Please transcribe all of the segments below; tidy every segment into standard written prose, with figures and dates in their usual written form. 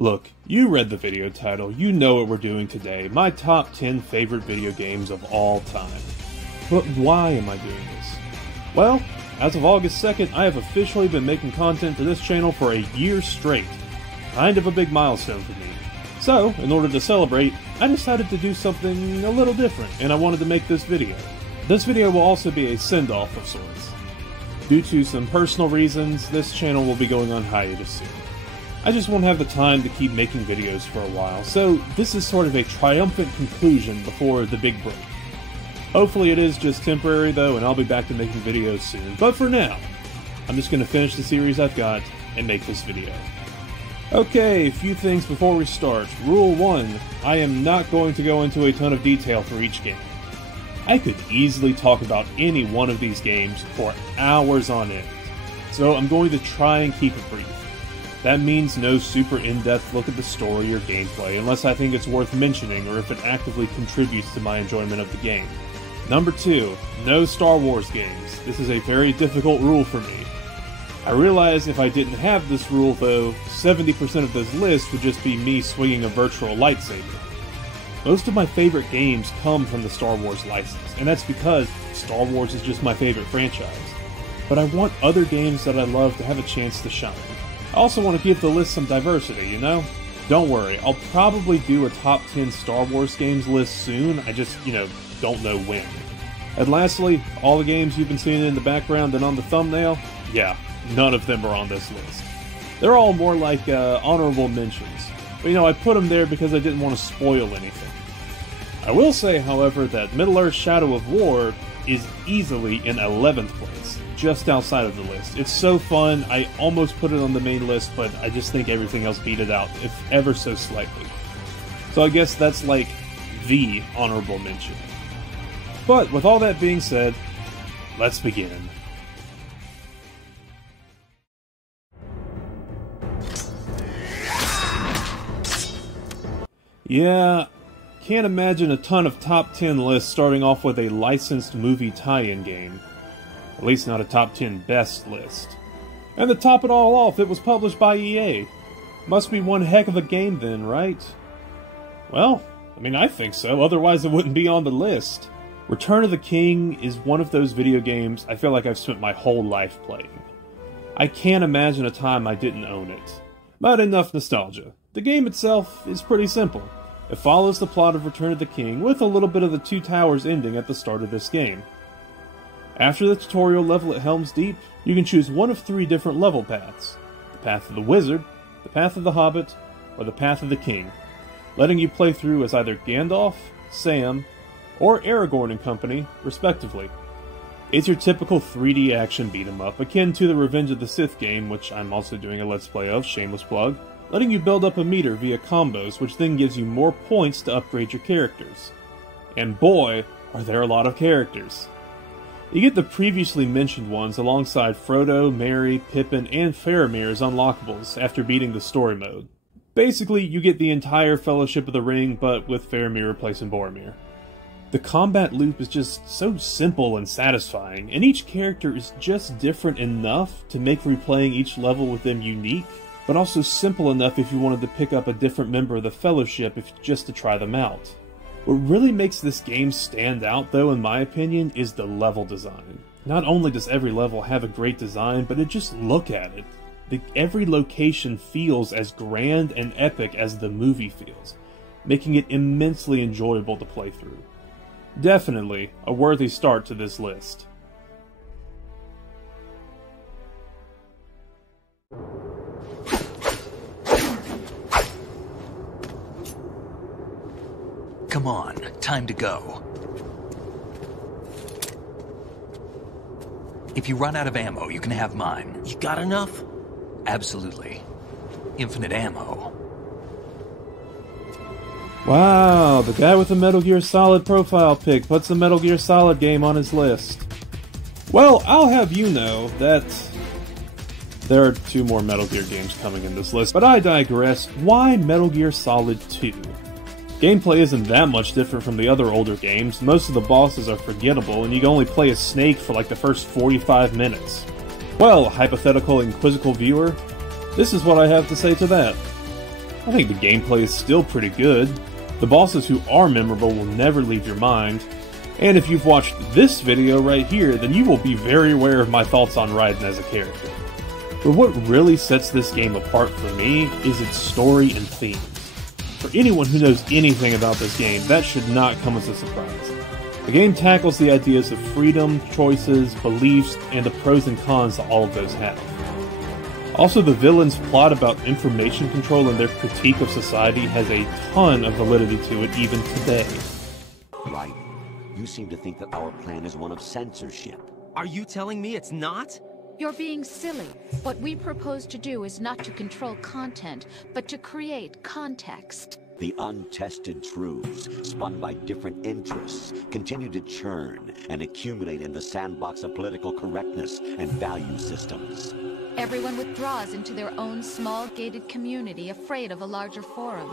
Look, you read the video title, you know what we're doing today, my top 10 favorite video games of all time. But why am I doing this? Well, as of August 2nd, I have officially been making content for this channel for a year straight. Kind of a big milestone for me. So, in order to celebrate, I decided to do something a little different, and I wanted to make this video. This video will also be a send-off of sorts. Due to some personal reasons, this channel will be going on hiatus soon. I just won't have the time to keep making videos for a while, so this is sort of a triumphant conclusion before the big break. Hopefully it is just temporary though, and I'll be back to making videos soon, but for now, I'm just going to finish the series I've got and make this video. Okay, a few things before we start. Rule 1, I am not going to go into a ton of detail for each game. I could easily talk about any one of these games for hours on end, so I'm going to try and keep it brief. That means no super in-depth look at the story or gameplay, unless I think it's worth mentioning or if it actively contributes to my enjoyment of the game. Number 2, no Star Wars games. This is a very difficult rule for me. I realize if I didn't have this rule though, 70% of this list would just be me swinging a virtual lightsaber. Most of my favorite games come from the Star Wars license, and that's because Star Wars is just my favorite franchise. But I want other games that I love to have a chance to shine. I also want to give the list some diversity, you know? Don't worry, I'll probably do a top 10 Star Wars games list soon, I just, don't know when. And lastly, all the games you've been seeing in the background and on the thumbnail, yeah, none of them are on this list. They're all more like honorable mentions, but I put them there because I didn't want to spoil anything. I will say, however, that Middle-earth Shadow of War is easily in 11th place, just outside of the list. It's so fun, I almost put it on the main list, but I just think everything else beat it out, if ever so slightly. So I guess that's like the honorable mention. But with all that being said, let's begin. Yeah, can't imagine a ton of top 10 lists starting off with a licensed movie tie-in game. At least not a top 10 best list. And to top it all off, it was published by EA. Must be one heck of a game then, right? Well, I think so, otherwise it wouldn't be on the list. Return of the King is one of those video games I feel like I've spent my whole life playing. I can't imagine a time I didn't own it. But enough nostalgia. The game itself is pretty simple. It follows the plot of Return of the King with a little bit of the Two Towers ending at the start of this game. After the tutorial level at Helm's Deep, you can choose one of 3 different level paths. The Path of the Wizard, the Path of the Hobbit, or the Path of the King, letting you play through as either Gandalf, Sam, or Aragorn and company, respectively. It's your typical 3D action beat-em-up, akin to the Revenge of the Sith game, which I'm also doing a Let's Play of, shameless plug, letting you build up a meter via combos, which then gives you more points to upgrade your characters. And boy, are there a lot of characters. You get the previously mentioned ones alongside Frodo, Merry, Pippin, and Faramir as unlockables after beating the story mode. Basically, you get the entire Fellowship of the Ring, but with Faramir replacing Boromir. The combat loop is just so simple and satisfying, and each character is just different enough to make replaying each level with them unique, but also simple enough if you wanted to pick up a different member of the Fellowship just to try them out. What really makes this game stand out, though, in my opinion, is the level design. Not only does every level have a great design, but just look at it. Every location feels as grand and epic as the movie feels, making it immensely enjoyable to play through. Definitely a worthy start to this list. Come on, time to go. If you run out of ammo, you can have mine. You got enough? Absolutely. Infinite ammo. Wow, the guy with the Metal Gear Solid profile pic puts the Metal Gear Solid game on his list. Well, I'll have you know that there are 2 more Metal Gear games coming in this list, but I digress. Why Metal Gear Solid 2? Gameplay isn't that much different from the other older games. Most of the bosses are forgettable, and you can only play as Snake for like the first 45 minutes. Well, hypothetical and quizzical viewer, this is what I have to say to that. I think the gameplay is still pretty good. The bosses who are memorable will never leave your mind. And if you've watched this video right here, then you will be very aware of my thoughts on Raiden as a character. But what really sets this game apart for me is its story and themes. For anyone who knows anything about this game, that should not come as a surprise. The game tackles the ideas of freedom, choices, beliefs, and the pros and cons that all of those have. Also, the villain's plot about information control and their critique of society has a ton of validity to it even today. Right. You seem to think that our plan is one of censorship. Are you telling me it's not? You're being silly. What we propose to do is not to control content, but to create context. The untested truths, spun by different interests, continue to churn and accumulate in the sandbox of political correctness and value systems. Everyone withdraws into their own small gated community, afraid of a larger forum.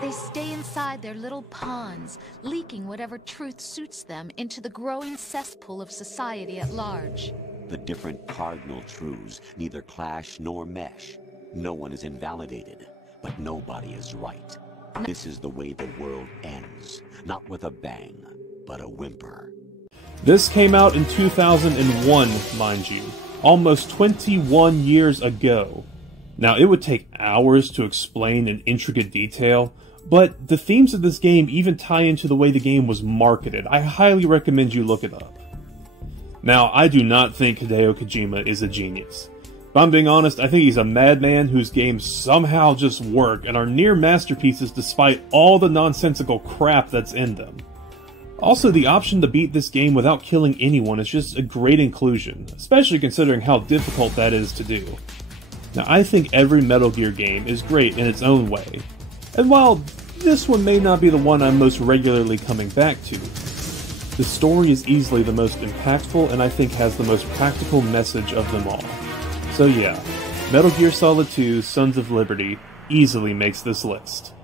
They stay inside their little ponds, leaking whatever truth suits them into the growing cesspool of society at large. The different cardinal truths neither clash nor mesh. No one is invalidated, but nobody is right. This is the way the world ends, not with a bang, but a whimper. This came out in 2001, mind you, almost 21 years ago. Now, it would take hours to explain in intricate detail, but the themes of this game even tie into the way the game was marketed. I highly recommend you look it up. Now, I do not think Hideo Kojima is a genius. If I'm being honest, I think he's a madman whose games somehow just work and are near masterpieces despite all the nonsensical crap that's in them. Also, the option to beat this game without killing anyone is just a great inclusion, especially considering how difficult that is to do. Now, I think every Metal Gear game is great in its own way, and while this one may not be the one I'm most regularly coming back to, the story is easily the most impactful and I think has the most practical message of them all. So yeah, Metal Gear Solid 2 Sons of Liberty easily makes this list.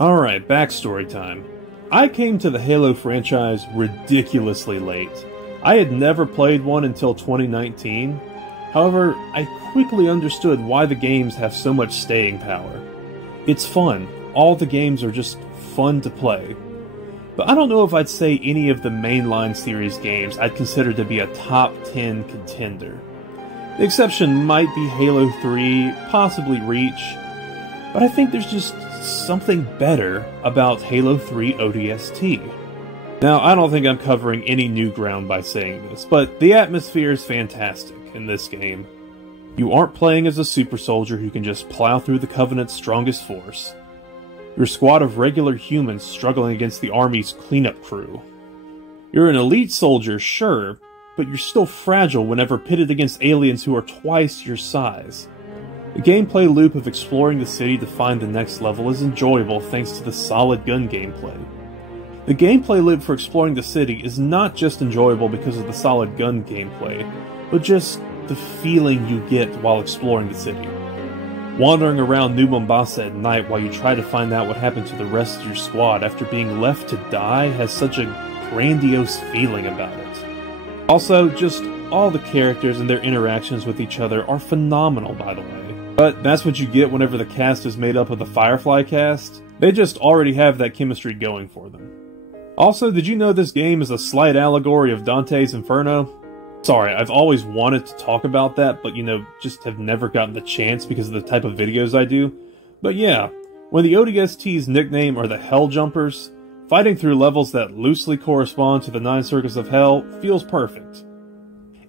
Alright, backstory time. I came to the Halo franchise ridiculously late. I had never played one until 2019. However, I quickly understood why the games have so much staying power. It's fun. All the games are just fun to play. But I don't know if I'd say any of the mainline series games I'd consider to be a top 10 contender. The exception might be Halo 3, possibly Reach, but I think there's just something better about Halo 3 ODST. Now, I don't think I'm covering any new ground by saying this, but the atmosphere is fantastic in this game. You aren't playing as a super soldier who can just plow through the Covenant's strongest force. You're a squad of regular humans struggling against the Army's cleanup crew. You're an elite soldier, sure, but you're still fragile whenever pitted against aliens who are twice your size. The gameplay loop of exploring the city to find the next level is enjoyable thanks to the solid gun gameplay. The gameplay loop for exploring the city is not just enjoyable because of the solid gun gameplay, but just the feeling you get while exploring the city. Wandering around New Mombasa at night while you try to find out what happened to the rest of your squad after being left to die has such a grandiose feeling about it. Also, just all the characters and their interactions with each other are phenomenal, by the way. But that's what you get whenever the cast is made up of the Firefly cast. They just already have that chemistry going for them. Also, did you know this game is a slight allegory of Dante's Inferno? Sorry, I've always wanted to talk about that, but just have never gotten the chance because of the type of videos I do. But yeah, when the ODST's nickname are the Hell Jumpers, fighting through levels that loosely correspond to the 9 Circuits of Hell feels perfect.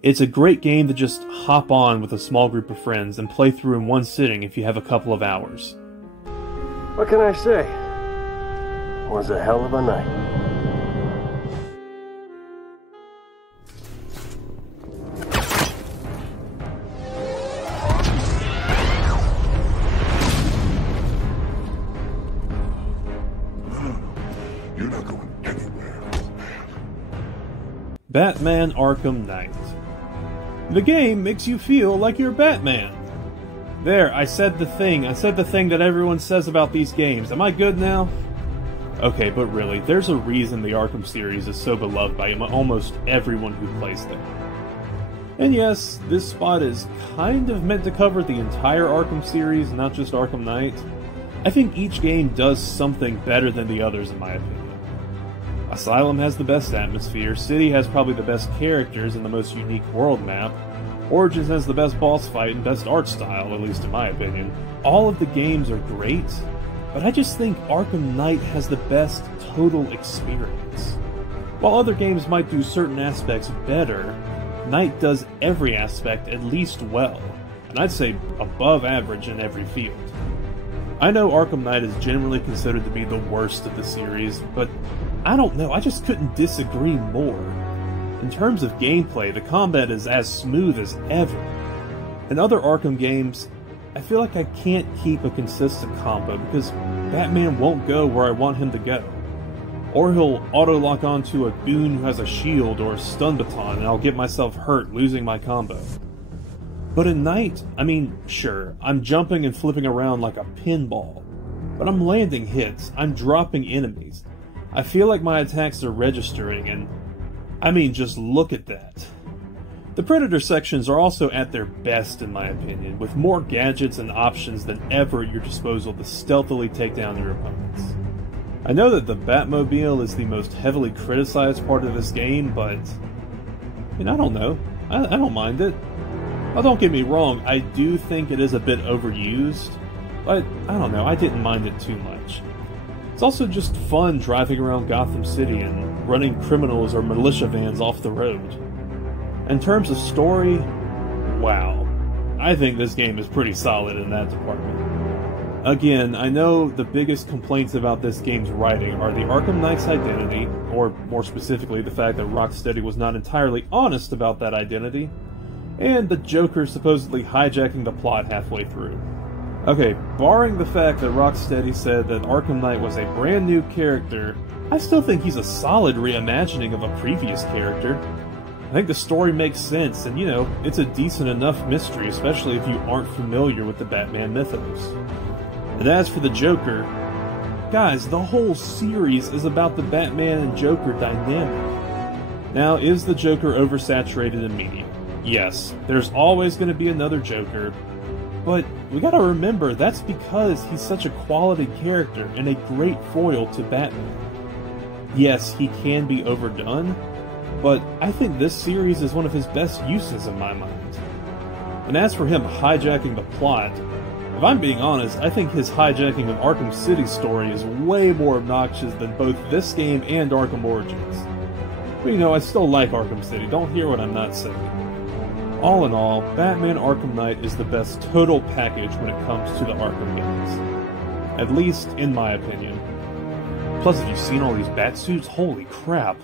It's a great game to just hop on with a small group of friends and play through in one sitting if you have a couple of hours. What can I say? It was a hell of a night. You're not going anywhere. Batman Arkham Knight. The game makes you feel like you're Batman. There, I said the thing. I said the thing that everyone says about these games. Am I good now? Okay, but really, there's a reason the Arkham series is so beloved by almost everyone who plays them. And yes, this spot is kind of meant to cover the entire Arkham series, not just Arkham Knight. I think each game does something better than the others in my opinion. Asylum has the best atmosphere, City has probably the best characters and the most unique world map, Origins has the best boss fight and best art style, at least in my opinion. All of the games are great, but I just think Arkham Knight has the best total experience. While other games might do certain aspects better, Knight does every aspect at least well, and I'd say above average in every field. I know Arkham Knight is generally considered to be the worst of the series, but I don't know, I just couldn't disagree more. In terms of gameplay, the combat is as smooth as ever. In other Arkham games, I feel like I can't keep a consistent combo because Batman won't go where I want him to go. Or he'll auto-lock onto a goon who has a shield or a stun baton and I'll get myself hurt losing my combo. But in Knight, I mean, sure, I'm jumping and flipping around like a pinball, but I'm landing hits, I'm dropping enemies. I feel like my attacks are registering and I mean, just look at that. The Predator sections are also at their best in my opinion, with more gadgets and options than ever at your disposal to stealthily take down your opponents. I know that the Batmobile is the most heavily criticized part of this game, but I mean, I don't know. I don't mind it. Well, don't get me wrong, I do think it is a bit overused, but I don't know, I didn't mind it too much. It's also just fun driving around Gotham City and running criminals or militia vans off the road. In terms of story, wow. I think this game is pretty solid in that department. Again, I know the biggest complaints about this game's writing are the Arkham Knight's identity, or more specifically the fact that Rocksteady was not entirely honest about that identity, and the Joker supposedly hijacking the plot halfway through. Okay, barring the fact that Rocksteady said that Arkham Knight was a brand new character, I still think he's a solid reimagining of a previous character. I think the story makes sense, and you know, it's a decent enough mystery, especially if you aren't familiar with the Batman mythos. And as for the Joker, guys, the whole series is about the Batman and Joker dynamic. Now, is the Joker oversaturated in media? Yes, there's always going to be another Joker, but we gotta remember that's because he's such a quality character and a great foil to Batman. Yes, he can be overdone, but I think this series is one of his best uses in my mind. And as for him hijacking the plot, if I'm being honest, I think his hijacking of Arkham City's story is way more obnoxious than both this game and Arkham Origins. But you know, I still like Arkham City, don't hear what I'm not saying. All in all, Batman Arkham Knight is the best total package when it comes to the Arkham games. At least, in my opinion. Plus, have you seen all these bat suits? Holy crap.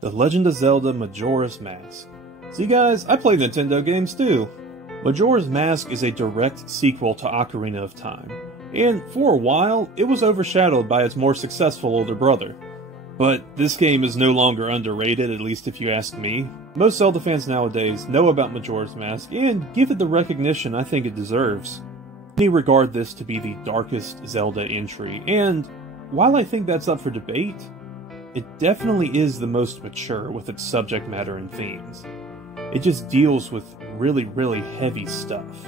The Legend of Zelda Majora's Mask. See guys, I play Nintendo games too. Majora's Mask is a direct sequel to Ocarina of Time, and for a while, it was overshadowed by its more successful older brother. But this game is no longer underrated, at least if you ask me. Most Zelda fans nowadays know about Majora's Mask, and give it the recognition I think it deserves. Many regard this to be the darkest Zelda entry, and while I think that's up for debate, it definitely is the most mature with its subject matter and themes. It just deals with really, really heavy stuff.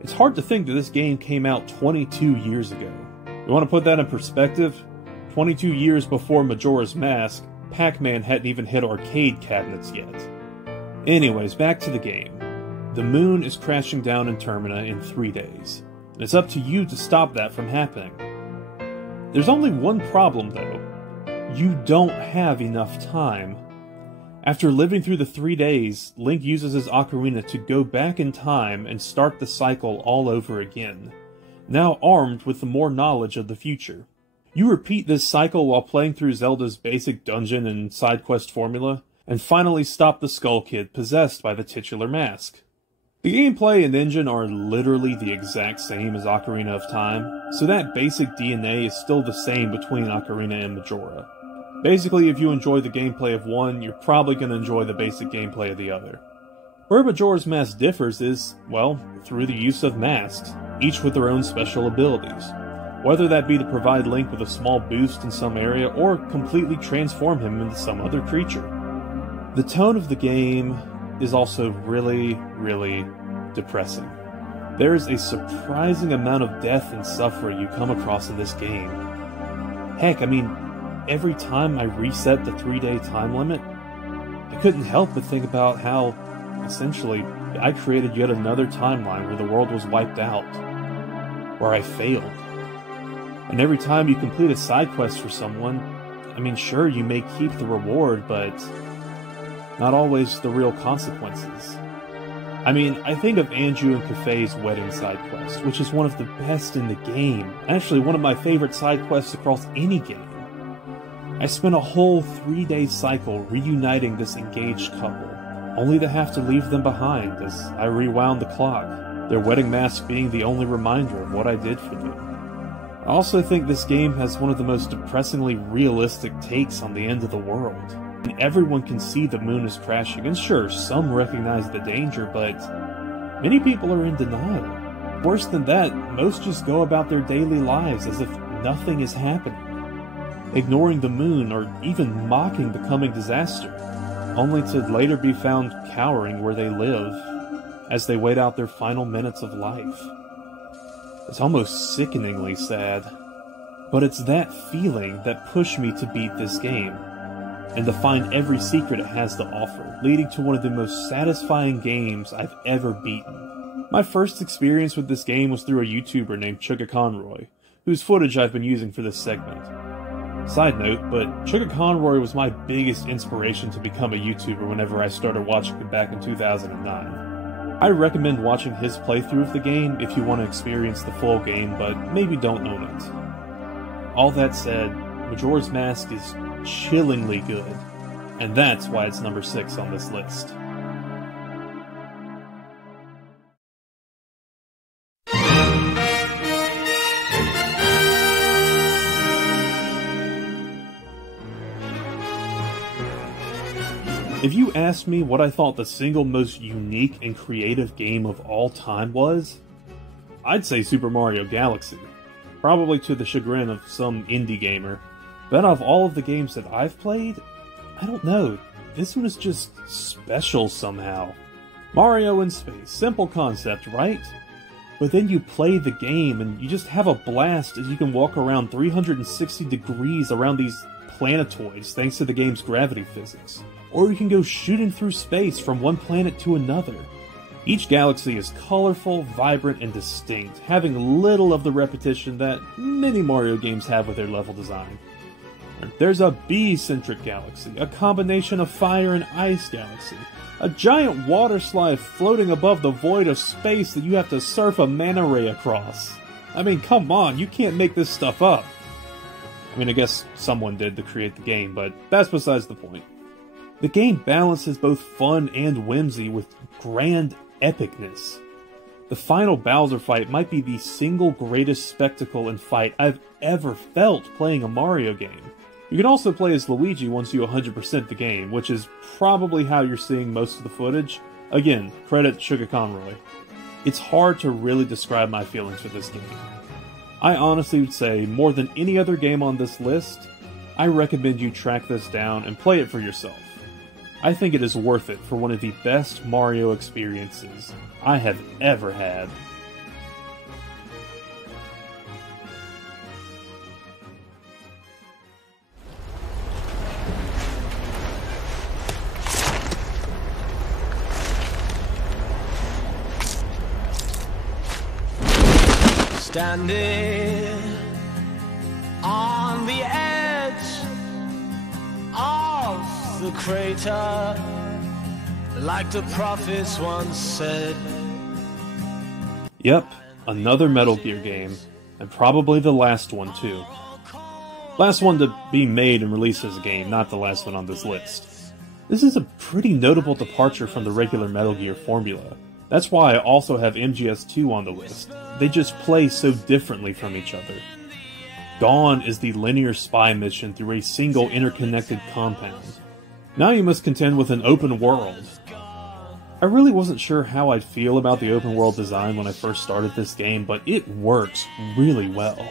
It's hard to think that this game came out 22 years ago. You want to put that in perspective? 22 years before Majora's Mask, Pac-Man hadn't even hit arcade cabinets yet. Anyways, back to the game. The moon is crashing down in Termina in 3 days, and it's up to you to stop that from happening. There's only one problem though. You don't have enough time. After living through the 3 days, Link uses his ocarina to go back in time and start the cycle all over again, now armed with the more knowledge of the future. You repeat this cycle while playing through Zelda's basic dungeon and side quest formula, and finally stop the Skull Kid possessed by the titular mask. The gameplay and engine are literally the exact same as Ocarina of Time, so that basic DNA is still the same between Ocarina and Majora. Basically, if you enjoy the gameplay of one, you're probably going to enjoy the basic gameplay of the other. Where Majora's Mask differs is, well, through the use of masks, each with their own special abilities. Whether that be to provide Link with a small boost in some area, or completely transform him into some other creature. The tone of the game is also really, really depressing. There is a surprising amount of death and suffering you come across in this game. Heck, I mean, every time I reset the 3-day time limit, I couldn't help but think about how, essentially, I created yet another timeline where the world was wiped out, where I failed. And every time you complete a side quest for someone, I mean, sure, you may keep the reward, but not always the real consequences. I mean, I think of Anju and Kafei's wedding side quest, which is one of the best in the game. Actually, one of my favorite side quests across any game. I spent a whole 3-day cycle reuniting this engaged couple, only to have to leave them behind as I rewound the clock, their wedding mask being the only reminder of what I did for them. I also think this game has one of the most depressingly realistic takes on the end of the world. And everyone can see the moon is crashing, and sure, some recognize the danger, but many people are in denial. Worse than that, most just go about their daily lives as if nothing is happening, ignoring the moon or even mocking the coming disaster, only to later be found cowering where they live as they wait out their final minutes of life. It's almost sickeningly sad, but it's that feeling that pushed me to beat this game, and to find every secret it has to offer, leading to one of the most satisfying games I've ever beaten. My first experience with this game was through a YouTuber named Chugga Conroy, whose footage I've been using for this segment. Side note, but Chugga Conroy was my biggest inspiration to become a YouTuber whenever I started watching him back in 2009. I recommend watching his playthrough of the game if you want to experience the full game, but maybe don't own it. All that said, Majora's Mask is chillingly good, and that's why it's number 6 on this list. If you asked me what I thought the single most unique and creative game of all time was, I'd say Super Mario Galaxy. Probably to the chagrin of some indie gamer. But out of all of the games that I've played, I don't know, this one is just special somehow. Mario in space, simple concept, right? But then you play the game and you just have a blast as you can walk around 360 degrees around these planetoids thanks to the game's gravity physics. Or you can go shooting through space from one planet to another. Each galaxy is colorful, vibrant, and distinct, having little of the repetition that many Mario games have with their level design. There's a bee-centric galaxy, a combination of fire and ice galaxy, a giant water slide floating above the void of space that you have to surf a manta ray across. I mean, come on, you can't make this stuff up. I mean, I guess someone did to create the game, but that's besides the point. The game balances both fun and whimsy with grand epicness. The final Bowser fight might be the single greatest spectacle and fight I've ever felt playing a Mario game. You can also play as Luigi once you 100% the game, which is probably how you're seeing most of the footage. Again, credit Chugga Conroy. It's hard to really describe my feelings for this game. I honestly would say, more than any other game on this list, I recommend you track this down and play it for yourself. I think it is worth it for one of the best Mario experiences I have ever had. Standing on the edge of the crater, like the prophets once said. Yep, another Metal Gear game, and probably the last one too. Last one to be made and released as a game, not the last one on this list. This is a pretty notable departure from the regular Metal Gear formula. That's why I also have MGS2 on the list. They just play so differently from each other. Dawn is the linear spy mission through a single interconnected compound. Now you must contend with an open world. I really wasn't sure how I'd feel about the open world design when I first started this game, but it works really well.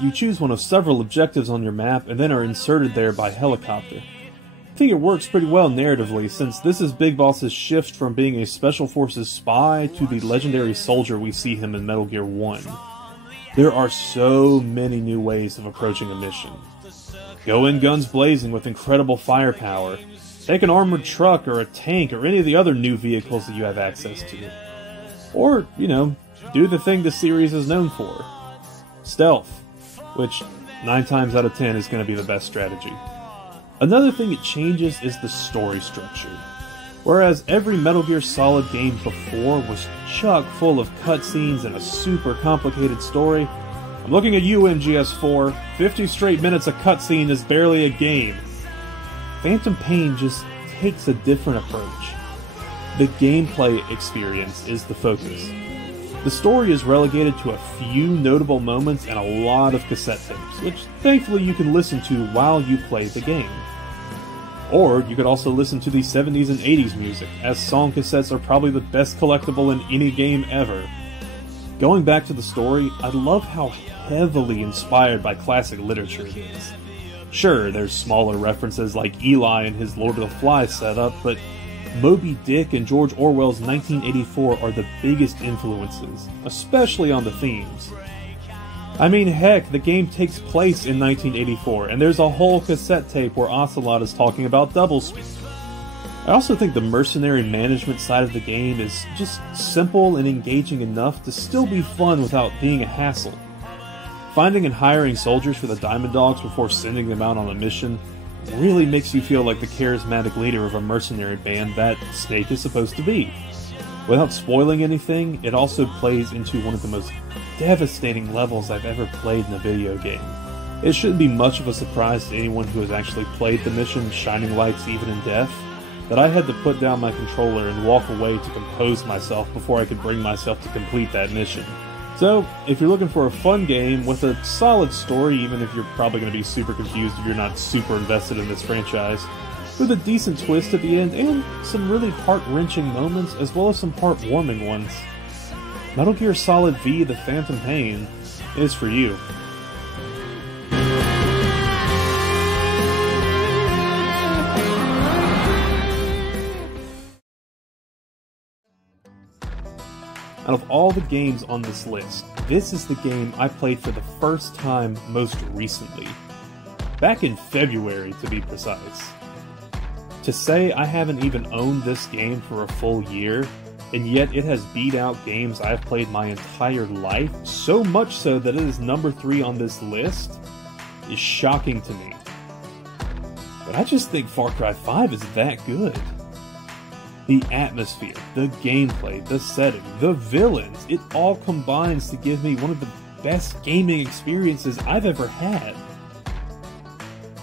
You choose one of several objectives on your map and then are inserted there by helicopter. I think it works pretty well narratively, since this is Big Boss's shift from being a Special Forces spy to the legendary soldier we see him in Metal Gear 1. There are so many new ways of approaching a mission. Go in guns blazing with incredible firepower. Take an armored truck or a tank or any of the other new vehicles that you have access to. Or, do the thing the series is known for. Stealth, which 9 times out of 10 is going to be the best strategy. Another thing it changes is the story structure. Whereas every Metal Gear Solid game before was chock full of cutscenes and a super complicated story, I'm looking at you, MGS4. 50 straight minutes of cutscene is barely a game. Phantom Pain just takes a different approach. The gameplay experience is the focus. The story is relegated to a few notable moments and a lot of cassette tapes, which thankfully you can listen to while you play the game. Or you could also listen to the 70s and 80s music, as song cassettes are probably the best collectible in any game ever. Going back to the story, I love how heavily inspired by classic literature it is. Sure, there's smaller references like Eli and his Lord of the Flies setup, but Moby Dick and George Orwell's 1984 are the biggest influences, especially on the themes. I mean, heck, the game takes place in 1984, and there's a whole cassette tape where Ocelot is talking about doublespeak. I also think the mercenary management side of the game is just simple and engaging enough to still be fun without being a hassle. Finding and hiring soldiers for the Diamond Dogs before sending them out on a mission really makes you feel like the charismatic leader of a mercenary band that Snake is supposed to be. Without spoiling anything, it also plays into one of the most devastating levels I've ever played in a video game. It shouldn't be much of a surprise to anyone who has actually played the mission Shining Lights Even in Death that I had to put down my controller and walk away to compose myself before I could bring myself to complete that mission. So, if you're looking for a fun game with a solid story, even if you're probably going to be super confused if you're not super invested in this franchise, with a decent twist at the end and some really heart-wrenching moments as well as some heartwarming ones, Metal Gear Solid V: The Phantom Pain is for you. Out of all the games on this list, this is the game I played for the first time most recently. Back in February, to be precise. To say I haven't even owned this game for a full year, and yet it has beat out games I've played my entire life, so much so that it is number 3 on this list, is shocking to me. But I just think Far Cry 5 is that good. The atmosphere, the gameplay, the setting, the villains, it all combines to give me one of the best gaming experiences I've ever had.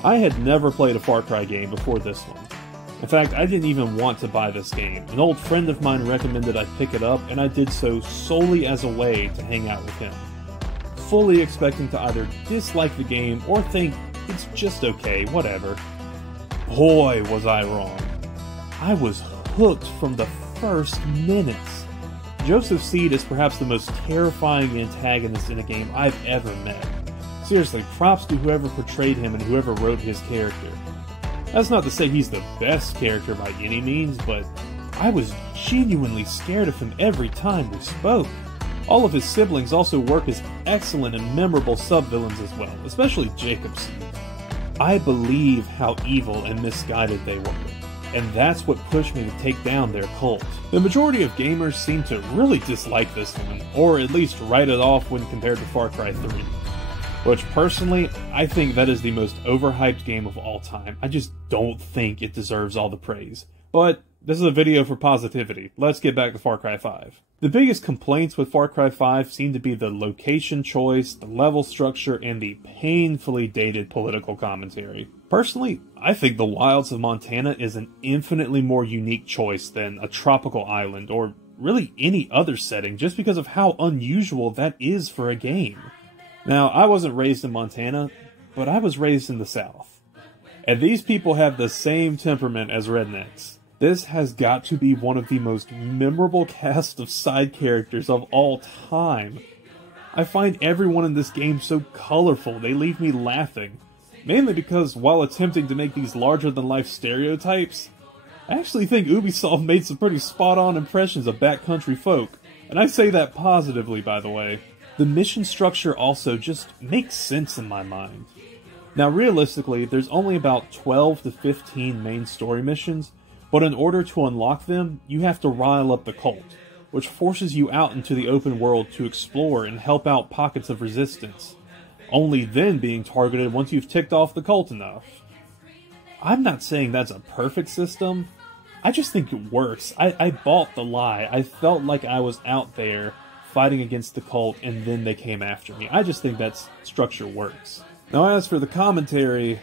I had never played a Far Cry game before this one. In fact, I didn't even want to buy this game. An old friend of mine recommended I pick it up, and I did so solely as a way to hang out with him. Fully expecting to either dislike the game or think it's just okay, whatever. Boy, was I wrong. I was hooked from the first minutes. Joseph Seed is perhaps the most terrifying antagonist in a game I've ever met. Seriously, props to whoever portrayed him and whoever wrote his character. That's not to say he's the best character by any means, but I was genuinely scared of him every time we spoke. All of his siblings also work as excellent and memorable sub-villains as well, especially Jacob Seed. I believe how evil and misguided they were, and that's what pushed me to take down their cult. The majority of gamers seem to really dislike this one, or at least write it off when compared to Far Cry 3. Which, personally, I think that is the most overhyped game of all time. I just don't think it deserves all the praise. But This is a video for positivity. Let's get back to Far Cry 5. The biggest complaints with Far Cry 5 seem to be the location choice, the level structure, and the painfully dated political commentary. Personally, I think the wilds of Montana is an infinitely more unique choice than a tropical island, or really any other setting, just because of how unusual that is for a game. Now, I wasn't raised in Montana, but I was raised in the South. And these people have the same temperament as rednecks. This has got to be one of the most memorable cast of side characters of all time. I find everyone in this game so colorful, they leave me laughing. Mainly because, while attempting to make these larger-than-life stereotypes, I actually think Ubisoft made some pretty spot-on impressions of backcountry folk. And I say that positively, by the way. The mission structure also just makes sense in my mind. Now, realistically, there's only about 12 to 15 main story missions, but in order to unlock them, you have to rile up the cult, which forces you out into the open world to explore and help out pockets of resistance, only then being targeted once you've ticked off the cult enough. I'm not saying that's a perfect system, I just think it works. I bought the lie. I felt like I was out there fighting against the cult and then they came after me. I just think that structure works. Now as for the commentary,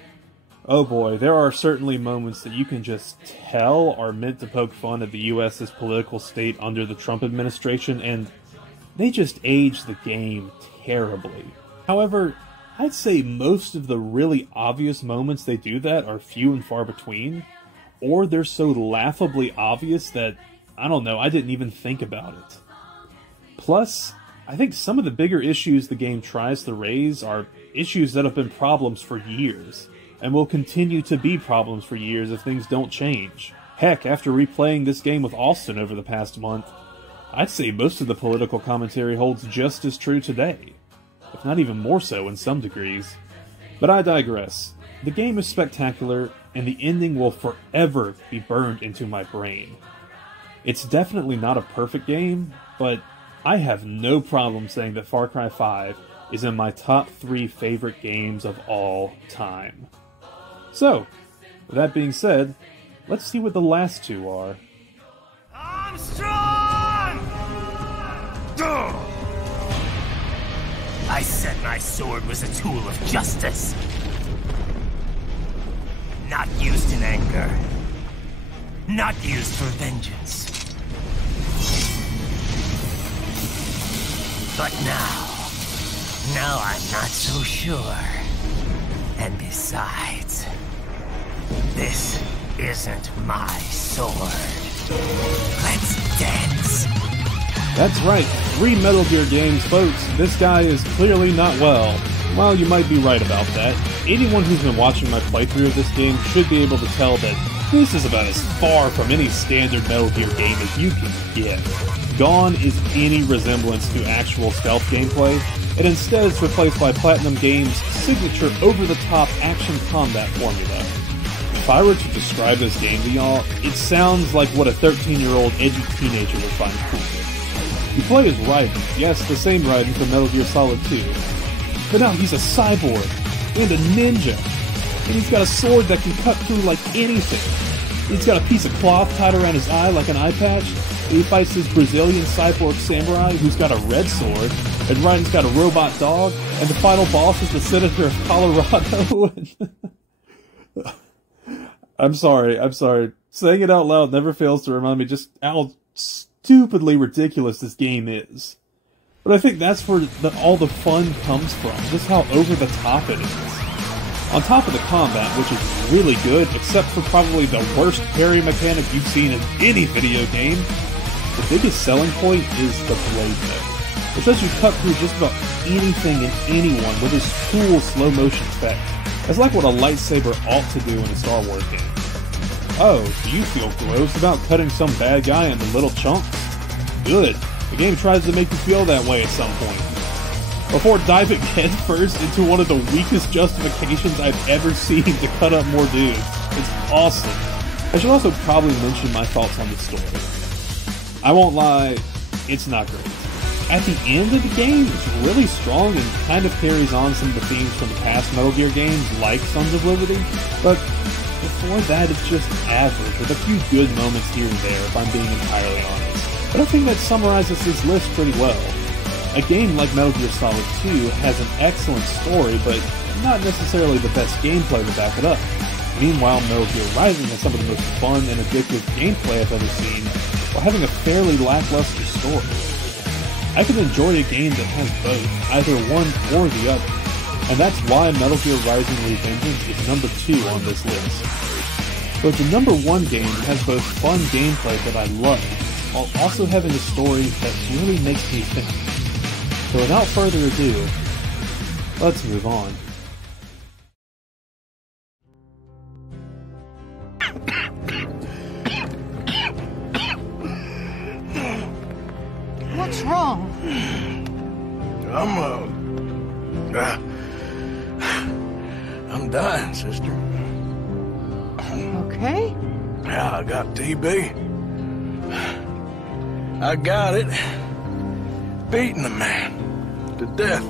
oh boy, there are certainly moments that you can just tell are meant to poke fun at the US's political state under the Trump administration, and they just age the game terribly. However, I'd say most of the really obvious moments they do that are few and far between, or they're so laughably obvious that, I don't know, I didn't even think about it. Plus, I think some of the bigger issues the game tries to raise are issues that have been problems for years, and will continue to be problems for years if things don't change. Heck, after replaying this game with Austin over the past month, I'd say most of the political commentary holds just as true today, if not even more so in some degrees. But I digress. The game is spectacular, and the ending will forever be burned into my brain. It's definitely not a perfect game, but I have no problem saying that Far Cry 5 is in my top 3 favorite games of all time. So, with that being said, let's see what the last two are. Armstrong! I said my sword was a tool of justice. Not used in anger. Not used for vengeance. But now I'm not so sure. And besides, this isn't my sword. Let's dance. That's right, 3 Metal Gear games, folks. This guy is clearly not well. Well, you might be right about that. Anyone who's been watching my playthrough of this game should be able to tell that this is about as far from any standard Metal Gear game as you can get. Gone is any resemblance to actual stealth gameplay, and instead it's replaced by Platinum Games' signature over-the-top action combat formula. If I were to describe this game to y'all, it sounds like what a 13-year-old edgy teenager would find cool. You play as Raiden, yes, the same Raiden from Metal Gear Solid 2. But now he's a cyborg, and a ninja, and he's got a sword that can cut through like anything. He's got a piece of cloth tied around his eye like an eye patch, and he fights this Brazilian cyborg samurai who's got a red sword, and Raiden's got a robot dog, and the final boss is the Senator of Colorado. I'm sorry. Saying it out loud never fails to remind me just how stupidly ridiculous this game is. But I think that's where all the fun comes from, just how over the top it is. On top of the combat, which is really good, except for probably the worst parry mechanic you've seen in any video game, the biggest selling point is the blade mode, which lets you cut through just about anything and anyone with this cool slow motion effect. It's like what a lightsaber ought to do in a Star Wars game. Oh, do you feel gross about cutting some bad guy into little chunks? Good. The game tries to make you feel that way at some point. Before diving headfirst into one of the weakest justifications I've ever seen to cut up more dudes. It's awesome. I should also probably mention my thoughts on the story. I won't lie, it's not great. At the end of the game, it's really strong and kind of carries on some of the themes from the past Metal Gear games, like Sons of Liberty, but before that it's just average, with a few good moments here and there, if I'm being entirely honest. But I think that summarizes this list pretty well. A game like Metal Gear Solid 2 has an excellent story, but not necessarily the best gameplay to back it up. Meanwhile, Metal Gear Rising has some of the most fun and addictive gameplay I've ever seen, while having a fairly lackluster story. I can enjoy a game that has both, either one or the other, and that's why Metal Gear Rising Revengeance is number 2 on this list. But the number 1 game has both fun gameplay that I love, while also having a story that really makes me think. So without further ado, let's move on. What's wrong? I'm dying, sister. Okay. Yeah, I got TB. I got it. Beating a man to death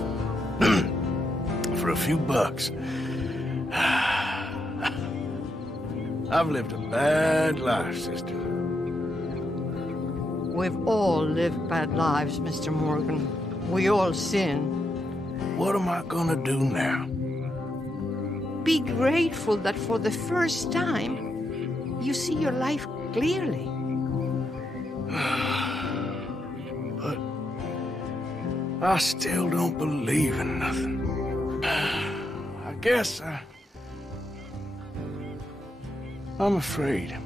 for a few bucks. I've lived a bad life, sister. We've all lived bad lives, Mr. Morgan. We all sin. What am I gonna do now? Be grateful that for the first time, you see your life clearly. But I still don't believe in nothing. I guess I'm afraid.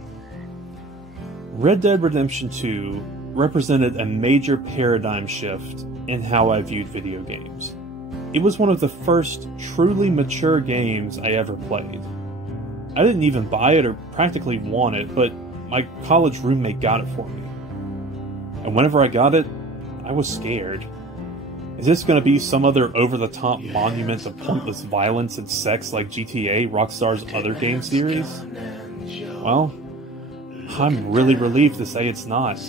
Red Dead Redemption 2 represented a major paradigm shift in how I viewed video games. It was one of the first truly mature games I ever played. I didn't even buy it or practically want it, but my college roommate got it for me. And whenever I got it, I was scared. Is this going to be some other over-the-top monument of pointless violence and sex like GTA, Rockstar's other game series? Well, I'm really relieved to say it's not.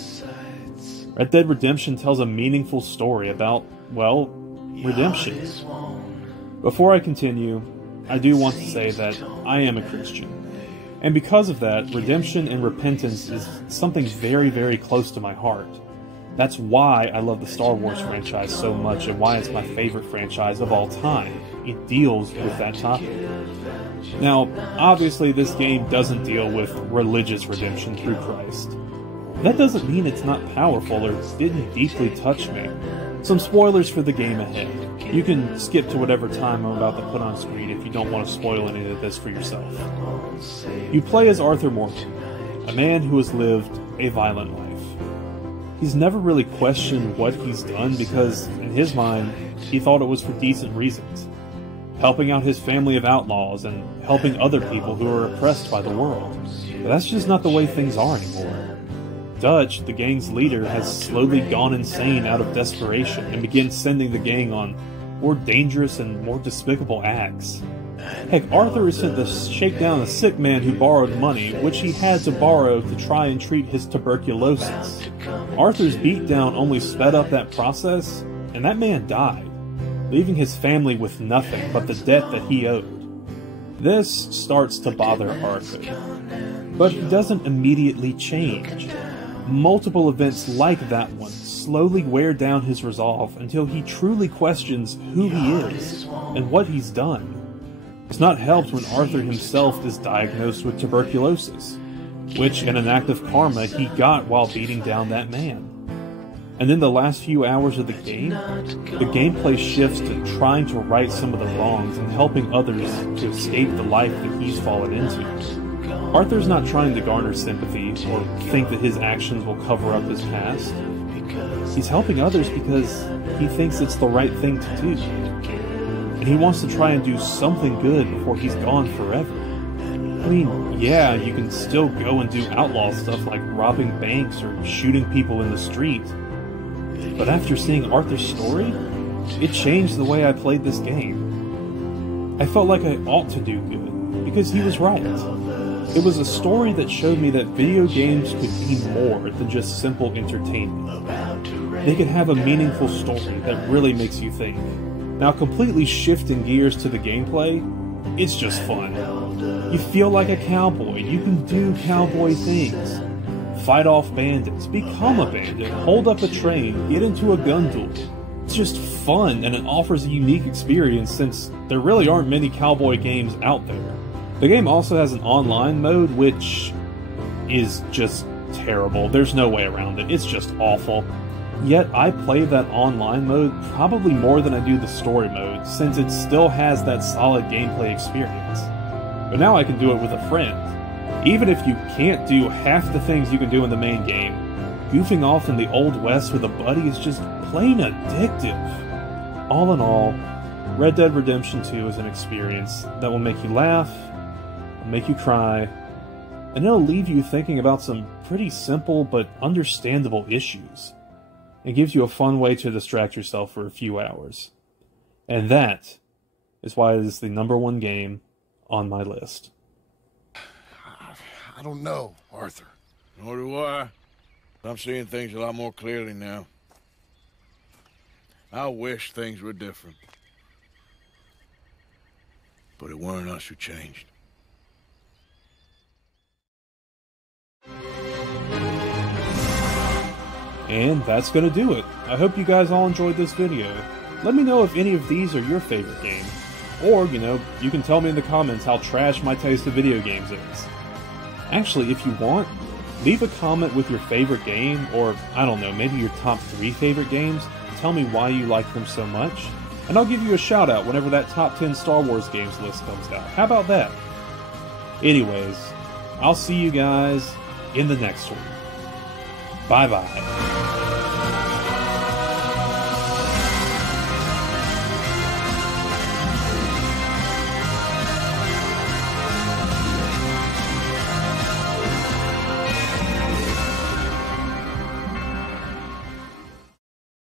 Red Dead Redemption tells a meaningful story about, well, redemption. Before I continue, I do want to say that I am a Christian. And because of that, redemption and repentance is something very, very close to my heart. That's why I love the Star Wars franchise so much and why it's my favorite franchise of all time. It deals with that topic. Now, obviously this game doesn't deal with religious redemption through Christ. That doesn't mean it's not powerful or didn't deeply touch me. Some spoilers for the game ahead. You can skip to whatever time I'm about to put on screen if you don't want to spoil any of this for yourself. You play as Arthur Morgan, a man who has lived a violent life. He's never really questioned what he's done because, in his mind, he thought it was for decent reasons. Helping out his family of outlaws and helping other people who are oppressed by the world. But that's just not the way things are anymore. Dutch, the gang's leader, has slowly gone insane out of desperation and begins sending the gang on more dangerous and more despicable acts. Heck, Arthur is sent to shake down a sick man who borrowed money, which he had to borrow to try and treat his tuberculosis. Arthur's beatdown only sped up that process, and that man died, leaving his family with nothing but the debt that he owed. This starts to bother Arthur, but he doesn't immediately change. Multiple events like that one slowly wear down his resolve until he truly questions who he is and what he's done. It's not helped when Arthur himself is diagnosed with tuberculosis, which, in an act of karma, he got while beating down that man. And in the last few hours of the gameplay shifts to trying to right some of the wrongs and helping others to escape the life that he's fallen into. Arthur's not trying to garner sympathy or think that his actions will cover up his past. He's helping others because he thinks it's the right thing to do. And he wants to try and do something good before he's gone forever. I mean, yeah, you can still go and do outlaw stuff like robbing banks or shooting people in the street. But after seeing Arthur's story, it changed the way I played this game. I felt like I ought to do good, because he was right. It was a story that showed me that video games could be more than just simple entertainment. They could have a meaningful story that really makes you think. Now, completely shifting gears to the gameplay, It's just fun. You feel like a cowboy. You can do cowboy things. Fight off bandits, become a bandit, hold up a train, get into a gun duel. It's just fun, and it offers a unique experience since there really aren't many cowboy games out there. The game also has an online mode, which is just terrible. There's no way around it. It's just awful. Yet I play that online mode probably more than I do the story mode, since it still has that solid gameplay experience. But now I can do it with a friend. Even if you can't do half the things you can do in the main game, goofing off in the Old West with a buddy is just plain addictive. All in all, Red Dead Redemption 2 is an experience that will make you laugh, make you cry, and it'll leave you thinking about some pretty simple but understandable issues. It gives you a fun way to distract yourself for a few hours. And that is why it is the #1 game on my list. I don't know, Arthur. Nor do I. I'm seeing things a lot more clearly now. I wish things were different. But it weren't us who changed. And that's gonna do it. I hope you guys all enjoyed this video. Let me know if any of these are your favorite game. Or, you can tell me in the comments how trash my taste of video games is. Actually, if you want, leave a comment with your favorite game, or, I don't know, maybe your top 3 favorite games. Tell me why you like them so much, and I'll give you a shout out whenever that top 10 Star Wars games list comes out. How about that? Anyways, I'll see you guys in the next one. Bye-bye.